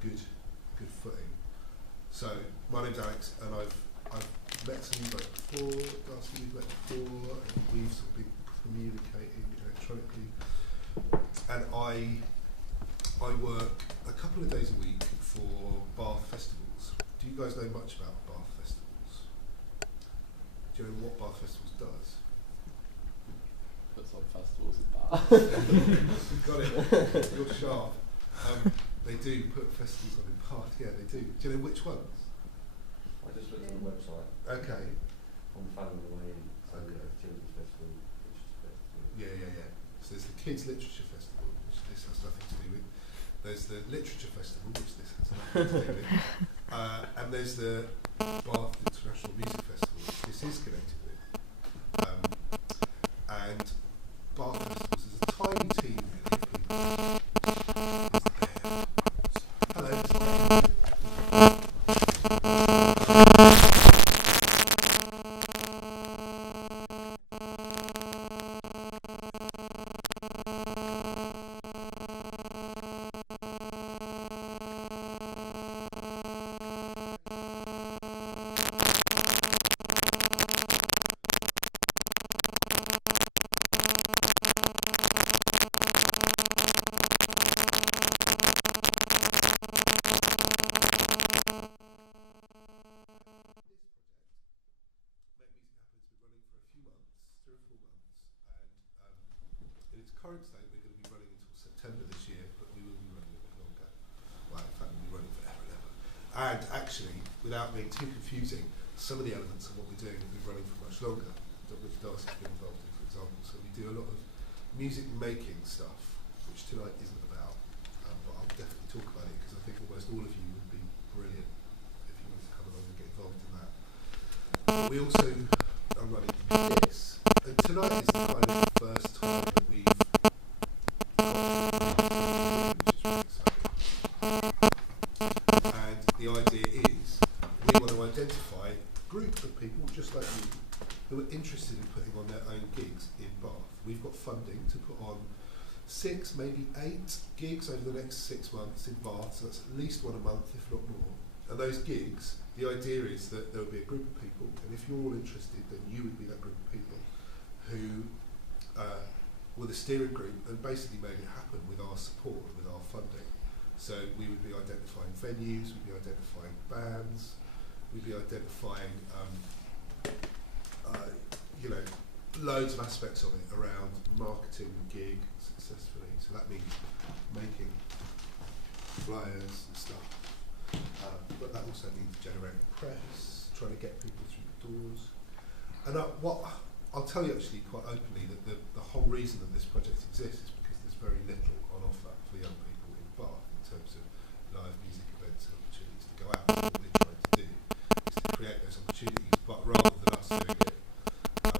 good footing. So my name's Alex, and I've met some of you guys before. Darcy, we've met before, and we've sort of been communicating electronically. And I work a couple of days a week for Bath festivals. Do you guys know much about Bath festivals? Do you know what Bath festivals does? Puts on festivals in Bath. Got it. You're sharp. They do put festivals on in Bath. Yeah, they do. Do you know which ones? I just looked on the website. Okay. On the phone on the way in. So Okay. Children's Festival, Literature Festival. Yeah. So there's the Kids Literature Festival, which this has nothing to do with. There's the Literature Festival, which this has nothing to do with. And there's the Bath International Music Festival, which this is connected with. And Bath Festivals is a tiny team really of people. Hello. In its current state, we're going to be running until September this year, but we will be running a bit longer. Well, in fact, we'll be running forever and ever. And actually, without being too confusing, some of the elements of what we're doing will be running for much longer, which Darcy's been involved in, for example. So we do a lot of music making stuff, which tonight isn't about, but I'll definitely talk about it because I think almost all of you would be brilliant if you wanted to come along and get involved in that. But we also are running this. And tonight is the kind of first time that we've got which is really exciting. And the idea is we want to identify a group of people just like you who are interested in putting on their own gigs in Bath. We've got funding to put on 6, maybe 8 gigs over the next 6 months in Bath, so that's at least one a month, if not more. And those gigs, the idea is that there will be a group of people, and if you're all interested, then you would be that group of people who were the steering group and basically made it happen with our support and with our funding. So we would be identifying venues, we'd be identifying bands, we'd be identifying loads of aspects of it around marketing the gig successfully. So that means making flyers and stuff. But that also means generating press, trying to get people through the doors. And I'll tell you actually quite openly that the whole reason that this project exists is because there's very little on offer for young people in Bath in terms of live music events and opportunities to go out. What we're trying to do is to create those opportunities, but rather than us doing it,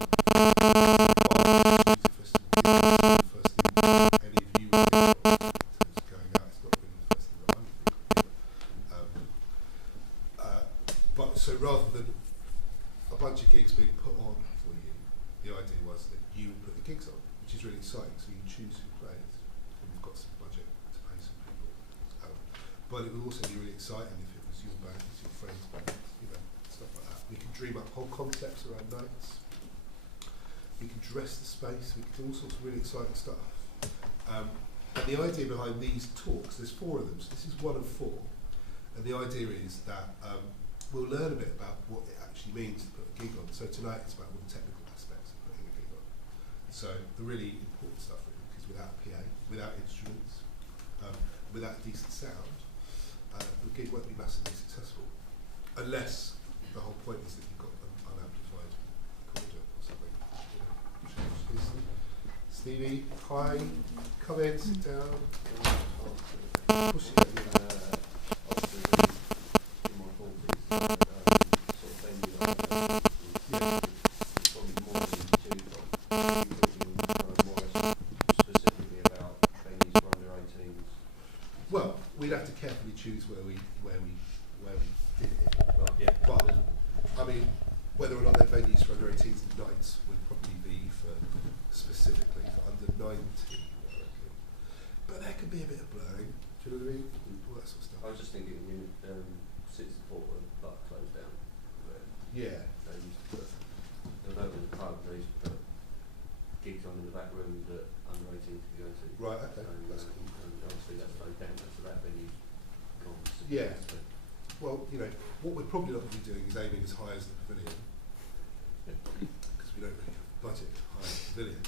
Bath Music Festival is the first thing any of you would think of in terms of going out. It's not really the first thing that I would think of. But so rather than a bunch of gigs being put on for you, the idea was that you would put the gigs on, which is really exciting. So you choose who plays, and we've got some budget to pay some people. But it would also be really exciting if it was your band, your friends' bands, stuff like that. We can dream up whole concepts around nights. We can dress the space. We can do all sorts of really exciting stuff. And the idea behind these talks, there's 4 of them. So this is 1 of 4, and the idea is that we'll learn a bit about what it actually means to put a gig on. So tonight it's about all the technical aspects of putting a gig on. So the really important stuff, really, because without PA, without instruments, without decent sound, the gig won't be massively successful. Unless the whole point is that you've got an unamplified recorder or something. Stevie, hi, come in, sit down. Push it. Well, we'd have to carefully choose where we did it. But I mean, whether or not they're venues for under 18s and nights would probably be for specifically for under 19, I reckon. But there could be a bit of blurring. Do you know what I mean? All that sort of stuff. I was just thinking, City Support were like closed down. Where Yeah. they used to put, there was open the pub, they used to put gigs on in the back room that under 18s could go to. Right, okay, And, that's cool. and obviously that's closed down, so that venue's gone. Yeah. So Well, you know, what we're probably not going to be doing is aiming as high as the pavilion, because we don't really have the budget high as the pavilion.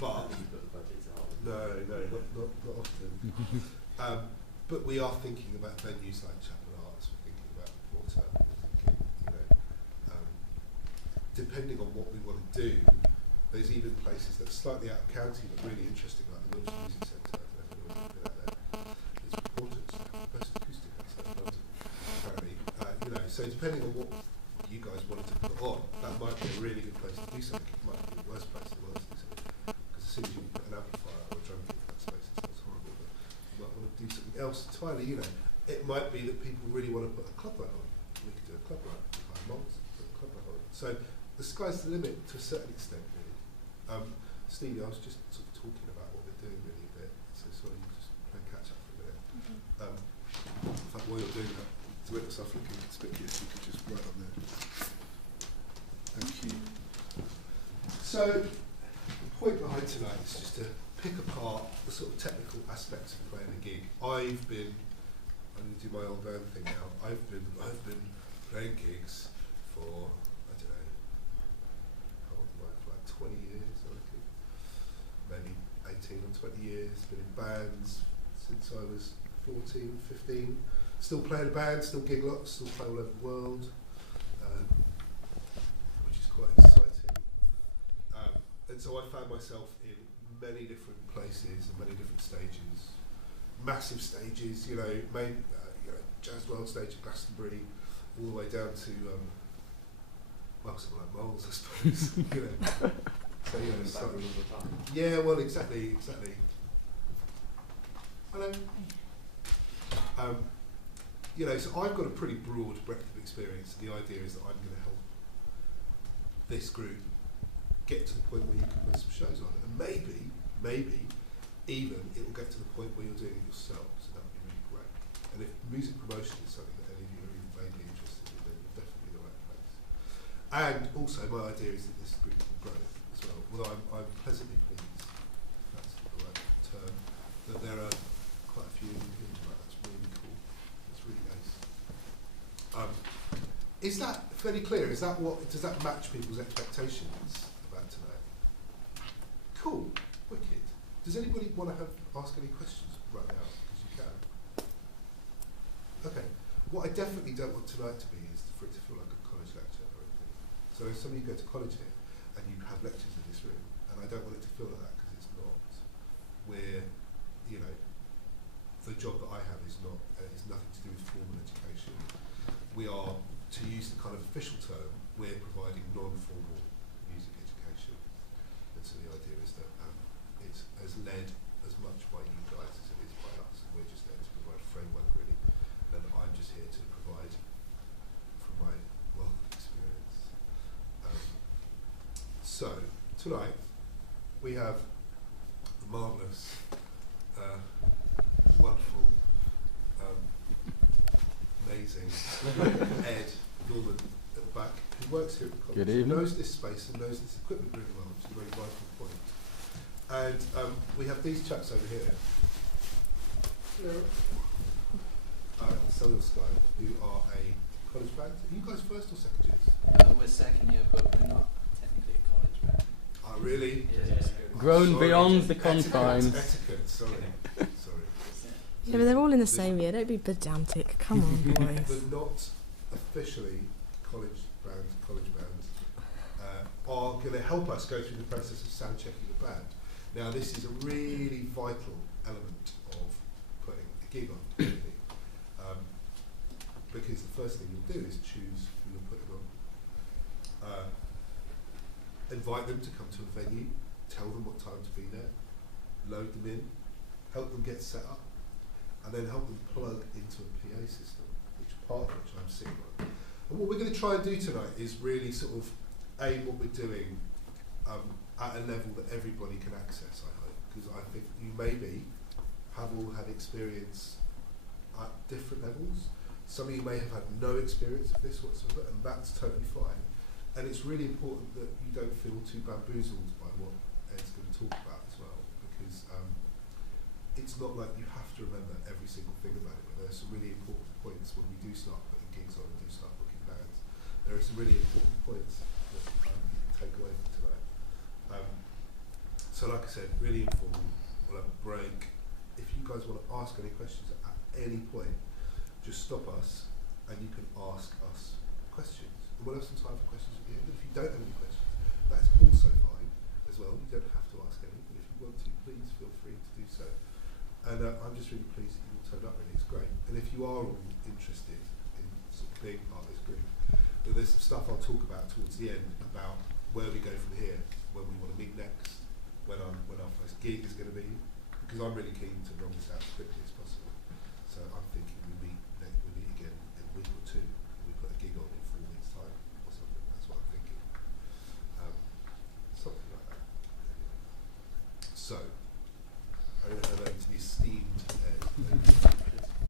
But you put the budget to half. no, not often. But we are thinking about venues like Chapel Arts. We're thinking about the Porter. We're thinking, depending on what we want to do, there's even places that are slightly out of county but really interesting, like the Wiltshire Music Centre. I don't know if anyone's been out there. It's important to have the best acoustic outside of London, apparently. So depending on what you guys wanted to put on, that might be a really good place to do something. It might be the worst place in the world to do something. Because as soon as you put an amplifier or a drum kit in that space, it sounds horrible. But you might want to do something else entirely. It might be that people really want to put a club light on. We could do a club light, buy mults, put a club light on. So the sky's the limit to a certain extent, really. Stevie, I was just sort of talking about what we're doing really a bit. So sorry, just play catch up for a minute. In fact, while you're doing that, to make myself looking conspicuous, you could just write on there. Thank you. So, the point behind tonight is just to pick apart the sort of technical aspects of playing a gig. I'm going to do my old band thing now. I've been playing gigs for, I don't know, how old am I, for like 20 years, I reckon. Maybe 18 or 20 years. Been in bands since I was 14, 15. Still playing bands, still gig lots, still play all over the world, which is quite exciting. And so I found myself in many different places and many different stages, massive stages, Jazz World stage at Glastonbury, all the way down to, something like Moles, I suppose. Yeah, well, exactly. Hello. So I've got a pretty broad breadth of experience, and the idea is that I'm going to help this group get to the point where you can put some shows on, and maybe even it will get to the point where you're doing it yourself, so that would be really great. And if music promotion is something that any of you are even vaguely interested in, then you're definitely in the right place. And also my idea is that this group will grow as well, although I'm pleasantly pleased, if that's the right term, that there are quite a few in here tonight. That's really cool. That's really nice. Is that fairly clear? Does that match people's expectations about tonight? Cool. Wicked. Does anybody want to ask any questions right now? Because you can. Okay. What I definitely don't want tonight to be is for it to feel like a college lecture or anything. So if some of you go to college here and you have lectures in this room, and I don't want it to feel like that because it's not. We're, the job that I have is nothing to do with formal education. We are, to use the kind of official term, we're providing non-formal music education. And so the idea is that it's as led as much by you guys as it is by us, and we're just there to provide a framework really, and I'm just here to provide from my wealth of experience. So tonight we have the marvellous, wonderful, amazing Ed Norman at the back, who works here at the college. Good evening. Who knows this space and knows this equipment really well, which is a very vital point. And we have these chaps over here. Hello. Sun and Sky, who are a college band. Are you guys first or second years? We're second year, but we're not technically a college band. Oh, really? Yeah. Grown Sorry. beyond the confines. Etiquette, sorry. Yeah, but they're all in the same year. Don't be pedantic. Come on, boys. But not officially college bands are going to help us go through the process of sound checking the band. Now, this is a really vital element of putting a gig on, really. Because the first thing you'll do is choose who you're putting on. Invite them to come to a venue, tell them what time to be there, load them in, help them get set up, and then help them plug into a PA system, part of which I'm sitting on. And what we're going to try and do tonight is really sort of aim what we're doing at a level that everybody can access, I hope, because I think you maybe have all had experience at different levels. Some of you may have had no experience of this whatsoever, and that's totally fine. And it's really important that you don't feel too bamboozled by what Ed's going to talk about as well, because it's not like you have to remember every single thing about it, but there's some really important points when we do start putting gigs on and do start booking bands. There are some really important points that you can take away from tonight. So like I said, really informal, we'll have a break. If you guys want to ask any questions at any point, just stop us and you can ask us questions. And we'll have some time for questions at the end. And if you don't have any questions, that's also fine as well. You don't have to ask any, but if you want to, please feel free to do so. And I'm just really pleased that you all turned up, really. It's great. And if you are all interested in sort of being part of this group, then there's some stuff I'll talk about towards the end about where we go from here, when we want to meet next, when our first gig is going to be, because I'm really keen to run this out as quickly as possible. So I'm thinking we meet again in a week or two, and we put a gig on in 4 weeks' time or something. That's what I'm thinking. Something like that. Anyway. So I'm going to hand over to the esteemed Ed.